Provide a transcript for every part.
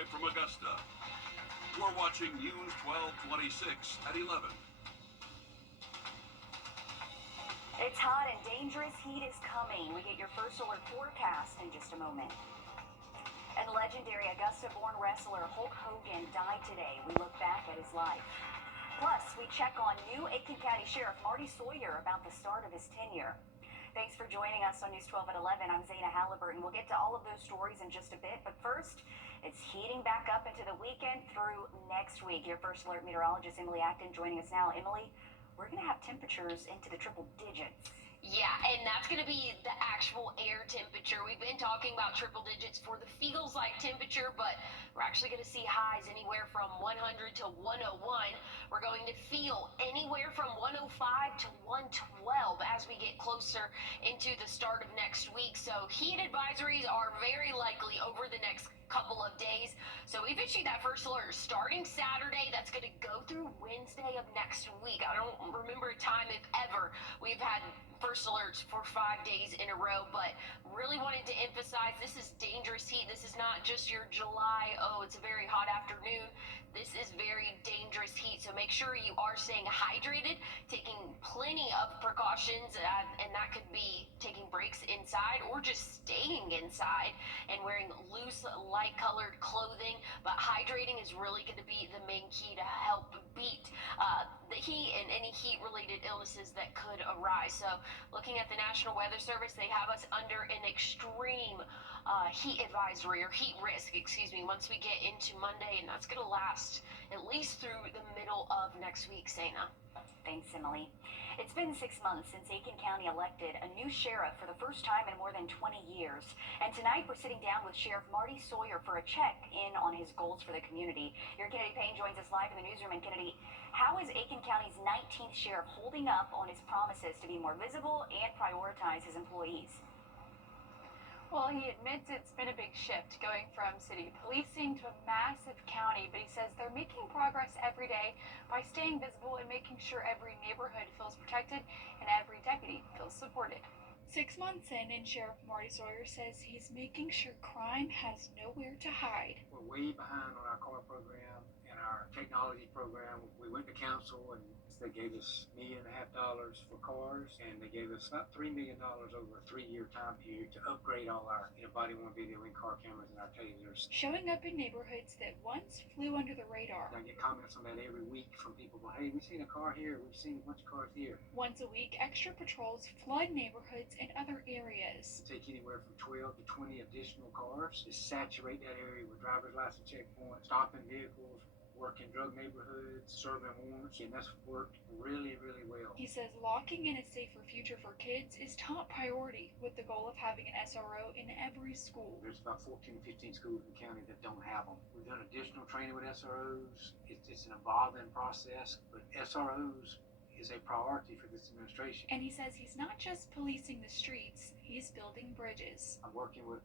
live from Augusta. We're watching News 1226 at 11. It's hot and dangerous heat is coming. We get your first alert forecast in just a moment. And legendary Augusta-born wrestler Hulk Hogan died today. We look back at his life. Plus, we check on new Aiken County Sheriff Marty Sawyer about the start of his tenure. Thanks for joining us on News 12 at 11. I'm Zana Halliburton. We'll get to all of those stories in just a bit, but first, it's heating back up into the weekend through next week. Your first alert meteorologist, Emily Acton, joining us now. Emily, we're going to have temperatures into the triple digits. Yeah, and that's going to be the actual air temperature. We've been talking about triple digits for the feels like temperature, but we're actually going to see highs anywhere from 100 to 101. We're going to feel anywhere from 105 to 112 as we get closer into the start of next week. So heat advisories are very likely over the next couple of days. So we've issued that first alert starting Saturday. That's going to go through Wednesday of next week. I don't remember a time, if ever, we've had first alerts for 5 days in a row, but really wanted to emphasize this is dangerous heat. This is not just your July, oh, it's a very hot afternoon. This is very dangerous heat, so make sure you are staying hydrated, taking plenty of precautions, and that could be taking breaks inside or just staying inside and wearing loose, light-colored clothing. But hydrating is really going to be the main key to help beat the heat and any heat-related illnesses that could arise. So looking at the National Weather Service, they have us under an extreme heat advisory, or heat risk, excuse me, once we get into Monday, and that's going to last at least through the middle of next week, Sana. Thanks, Emily. It's been 6 months since Aiken County elected a new sheriff for the first time in more than 20 years. And tonight we're sitting down with Sheriff Marty Sawyer for a check-in on his goals for the community. Your Kennedy Payne joins us live in the newsroom. And Kennedy, how is Aiken County's 19th sheriff holding up on his promises to be more visible and prioritize his employees? Well, he admits it's been a big shift going from city policing to a massive county, but he says they're making progress every day by staying visible and making sure every neighborhood feels protected and every deputy feels supported. 6 months in, and Sheriff Marty Sawyer says he's making sure crime has nowhere to hide. We're way behind on our car program and our technology program. We went to council and they gave us $1.5 million for cars, and they gave us about $3 million over a 3-year time period to upgrade all our body-worn video in-car cameras and our tasers. Showing up in neighborhoods that once flew under the radar. I get comments on that every week from people going, hey, we've seen a car here, we've seen a bunch of cars here. Once a week, extra patrols flood neighborhoods and other areas. Take anywhere from 12 to 20 additional cars to saturate that area with driver's license checkpoints, stopping vehicles, working drug neighborhoods, serving warrants, and that's worked really, really well. He says locking in a safer future for kids is top priority, with the goal of having an SRO in every school. There's about 14 to 15 schools in the county that don't have them. We've done additional training with SROs. It's an evolving process, but SROs is a priority for this administration. And he says he's not just policing the streets, he's building bridges. I'm working with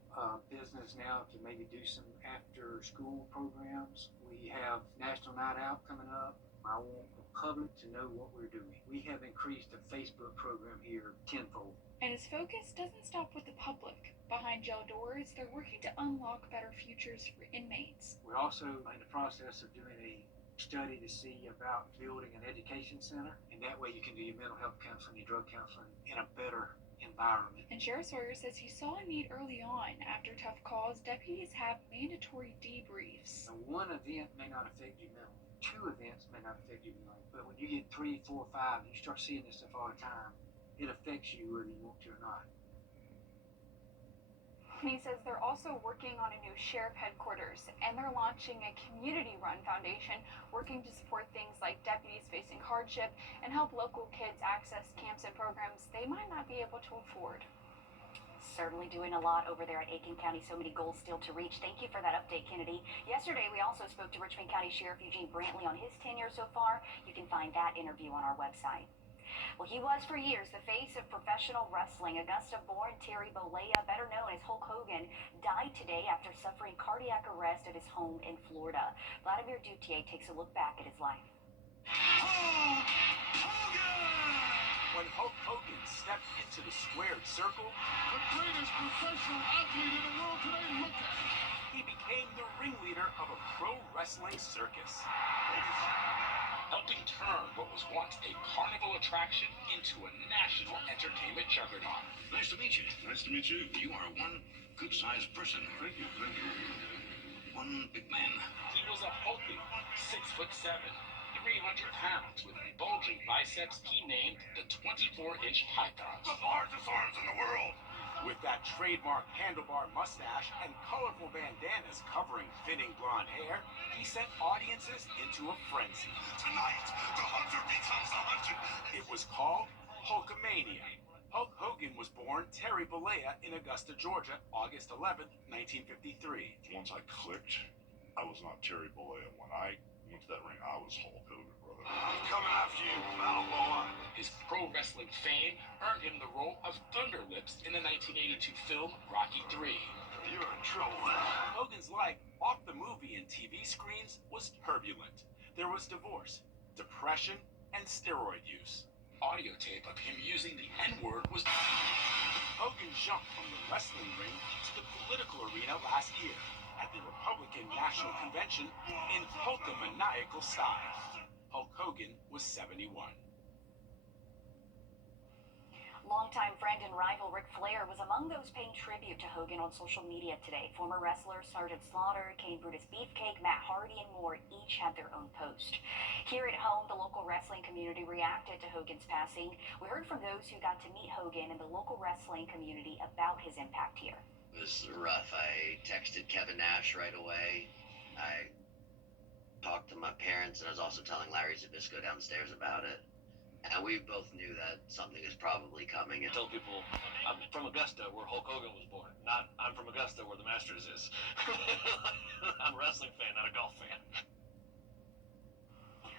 business now to maybe do some after-school programs. We have National Night Out coming up. I want the public to know what we're doing. We have increased the Facebook program here tenfold. And his focus doesn't stop with the public. Behind jail doors, they're working to unlock better futures for inmates. We're also in the process of doing a study to see about building an education center, and that way you can do your mental health counseling, your drug counseling in a better environment. And Sheriff Sawyer says he saw a need early on. After tough calls, deputies have mandatory debriefs. Now, one event may not affect you mentally. 2 events may not affect you mentally. But when you get 3, 4, 5, and you start seeing this stuff all the time, it affects you whether you want to or not. And he says they're also working on a new sheriff headquarters, and they're launching a community-run foundation working to support things like deputies facing hardship and help local kids access camps and programs they might not be able to afford. Certainly doing a lot over there at Aiken County. So many goals still to reach. Thank you for that update, Kennedy. Yesterday, we also spoke to Richmond County Sheriff Eugene Brantley on his tenure so far. You can find that interview on our website. Well, he was for years the face of professional wrestling. Augusta-born Terry Bollea, better known as Hulk Hogan, died today after suffering cardiac arrest at his home in Florida. Vladimir Dutier takes a look back at his life. Hulk Hogan! when Hulk Hogan stepped into the squared circle, The greatest professional athlete in the world today, look at him. he became the ringleader of a pro wrestling circus. Helping turn what was once a carnival attraction into a national entertainment juggernaut. Nice to meet you. Nice to meet you. You are one good-sized person. Thank you, thank you. One big man. He was a hulking 6'7", 300 pounds with bulging biceps he named the 24-inch Pythons. The largest arms in the world. With that trademark handlebar mustache and colorful bandanas covering thinning blonde hair, he sent audiences into a frenzy. Tonight, the hunter becomes the hunted. It was called Hulkamania. Hulk Hogan was born Terry Bollea in Augusta, Georgia, August 11, 1953. Once I clicked, I was not Terry Bollea. When I went to that ring, I was Hulk Hogan, brother. I'm coming after you, Balboa. His pro wrestling fame earned him the role of Thunder Lips in the 1982 film Rocky III. You're in trouble. Hogan's life off the movie and TV screens was turbulent. There was divorce, depression, and steroid use. Audio tape of him using the N-word was... Hogan jumped from the wrestling ring to the political arena last year at the Republican National Convention in Hulkamaniacal style. Hulk Hogan was 71. Longtime friend and rival Ric Flair was among those paying tribute to Hogan on social media today. Former wrestlers Sergeant Slaughter, Kane Brutus Beefcake, Matt Hardy, and more each had their own post. Here at home, the local wrestling community reacted to Hogan's passing. We heard from those who got to meet Hogan and the local wrestling community about his impact here. It was rough. I texted Kevin Nash right away. I talked to my parents, and I was also telling Larry Zbyszko downstairs about it. And we both knew that something is probably coming. I tell people I'm from Augusta, where Hulk Hogan was born. Not I'm from Augusta, where the Masters is. I'm a wrestling fan, not a golf fan.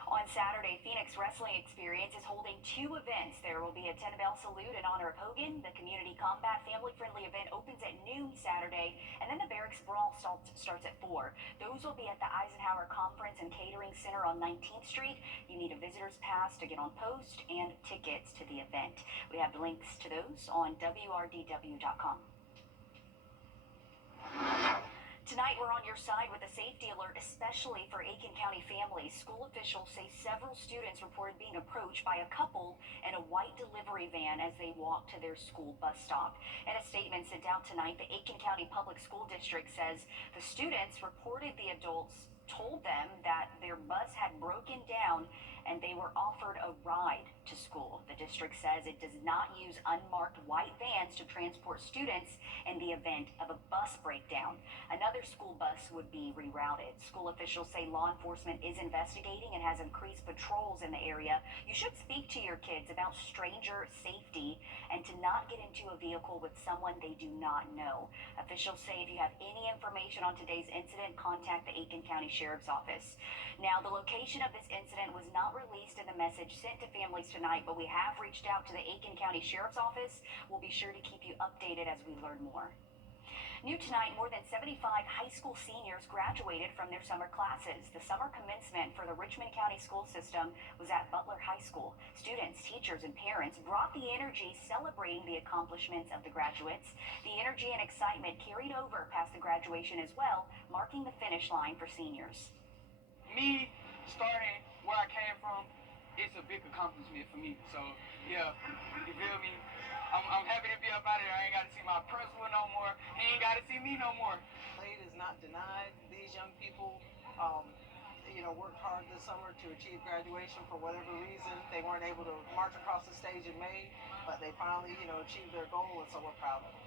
On Saturday, Phoenix Wrestling Experience is holding 2 events. There will be a 10-bell salute in honor of Hogan. The Community Combat family-friendly event opens at noon Saturday, and then the Barracks Brawl starts at 4. Those will be at the Eisenhower Conference and Catering Center on 19th Street. You need a visitor's pass to get on post and tickets to the event. We have links to those on Wrdw.com. Tonight, we're on your side with a safety alert, especially for Aiken County families. School officials say several students reported being approached by a couple in a white delivery van as they walked to their school bus stop. In a statement sent out tonight, the Aiken County Public School District says the students reported the adults told them that their bus had broken down and they were offered a ride to school. The district says it does not use unmarked white vans to transport students in the event of a bus breakdown. Another school bus would be rerouted. School officials say law enforcement is investigating and has increased patrols in the area. You should speak to your kids about stranger safety and to not get into a vehicle with someone they do not know. Officials say if you have any information on today's incident, contact the Aiken County Sheriff's Office. Now, the location of this incident was not released in the message sent to families tonight, but we have reached out to the Aiken County Sheriff's Office. We'll be sure to keep you updated as we learn more. New tonight, more than 75 high school seniors graduated from their summer classes. The summer commencement for the Richmond County school system was at Butler High School. Students, teachers, and parents brought the energy celebrating the accomplishments of the graduates. The energy and excitement carried over past the graduation as well, marking the finish line for seniors. Me starting where I came from, it's a big accomplishment for me. So, yeah, you feel me? I'm happy to be up out here. I ain't got to see my principal no more. He ain't got to see me no more. Aid is not denied. These young people, worked hard this summer to achieve graduation for whatever reason. They weren't able to march across the stage in May, but they finally, achieved their goal, and so we're proud of them.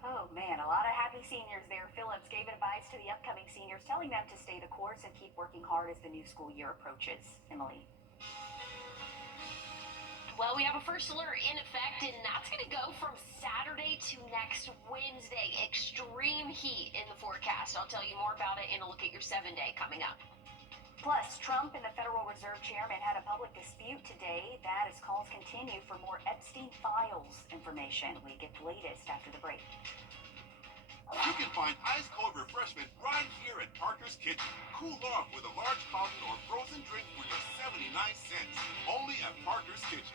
Oh man, a lot of happy seniors there. Phillips gave advice to the upcoming seniors, telling them to stay the course and keep working hard as the new school year approaches. Emily. Well, we have a first alert in effect, and that's going to go from Saturday to next Wednesday. Extreme heat in the forecast. I'll tell you more about it in a look at your 7-day coming up. Plus, Trump and the Federal Reserve Chairman had a public dispute today. That as calls continue for more Epstein Files information. We get the latest after the break. You can find ice cold refreshment right here at Parker's Kitchen. Cool off with a large fountain or frozen drink for just 79 cents. Only at Parker's Kitchen.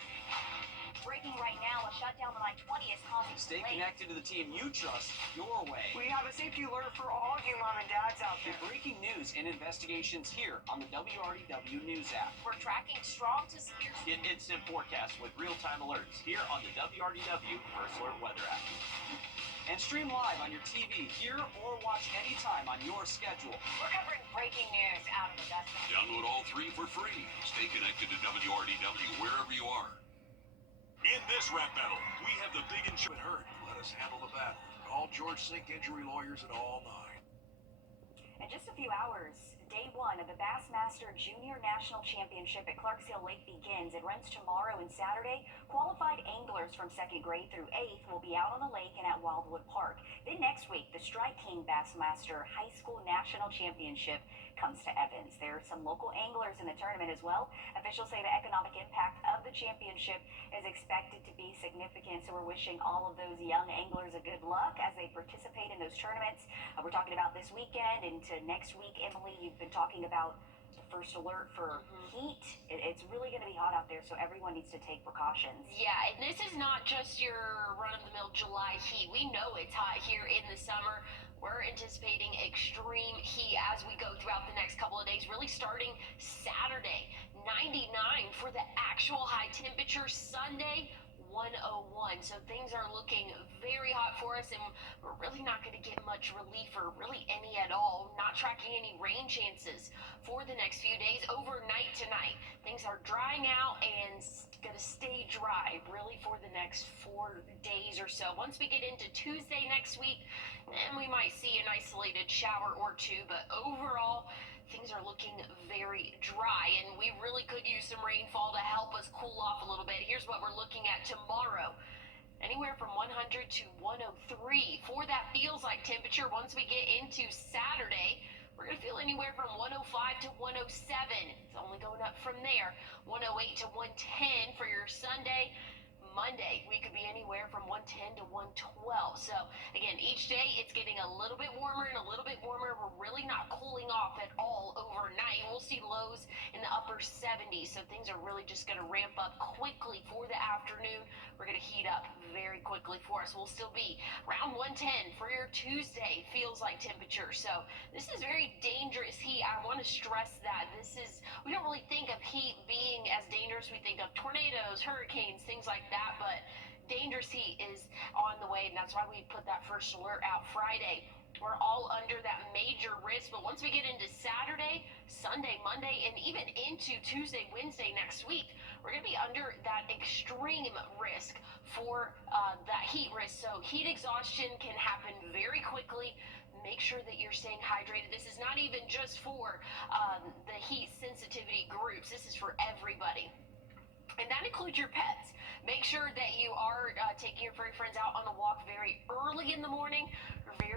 Breaking right now, a shutdown on I-20 is causing Stay delays. connected to the team you trust your way. We have a safety alert for all you mom and dads out there. Get breaking news and investigations here on the WRDW News app. We're tracking strong to severe. Get instant forecasts with real-time alerts here on the WRDW First Alert Weather app. And stream live on your TV, here or watch anytime on your schedule. We're covering breaking news out of Augusta. Download all three for free. Stay connected to WRDW wherever you are. In this rap battle, we have the big insurance hurt. Let us handle the battle. Call George Sink Injury Lawyers at all 9. In just a few hours, day one of the Bassmaster Junior National Championship at Clarks Hill Lake begins. It runs tomorrow and Saturday. Qualified anglers from 2nd grade through 8th will be out on the lake and at Wildwood Park. Then next week, the Strike King Bassmaster High School National Championship comes to Evans. There are some local anglers in the tournament as well. Officials say the economic impact of the championship is expected to be significant, so we're wishing all of those young anglers a good luck as they participate in those tournaments. We're talking about this weekend into next week. Emily, you've been talking about the first alert for heat. It's really going to be hot out there, so everyone needs to take precautions. Yeah, and this is not just your run-of-the-mill July heat. We know it's hot here in the summer. We're anticipating extreme heat as we go throughout the next couple of days, really starting Saturday. 99 for the actual high temperature. Sunday, 101. So things are looking very hot for us, and we're really not going to get much relief, or really any at all. Not tracking any rain chances for the next few days. Overnight tonight, things are drying out and going to stay dry really for the next 4 days or so. Once we get into Tuesday next week, then we might see an isolated shower or two, but overall, things are looking very dry, and we really could use some rainfall to help us cool off a little bit. Here's what we're looking at tomorrow. Anywhere from 100 to 103 for that feels like temperature. Once we get into Saturday, we're going to feel anywhere from 105 to 107. It's only going up from there. 108 to 110 for your Sunday. Monday, we could be anywhere from 110 to 112. So, again, each day it's getting a little bit warmer and a little bit warmer. We're really not cooling off at all overnight. We'll see lows in the upper 70s, so things are really just going to ramp up quickly for the afternoon. We're going to heat up very quickly for us. We'll still be around 110 for your Tuesday feels like temperature. So, this is very dangerous heat. I want to stress that. We don't really think of heat being as dangerous. We think of tornadoes, hurricanes, things like that. But dangerous heat is on the way, and that's why we put that first alert out Friday. We're all under that major risk, but once we get into Saturday, Sunday, Monday, and even into Tuesday, Wednesday next week, we're going to be under that extreme risk for that heat risk. So heat exhaustion can happen very quickly. Make sure that you're staying hydrated. This is not even just for the heat sensitivity groups. This is for everybody. And that includes your pets. Make sure that you are taking your furry friends out on a walk very early in the morning, or very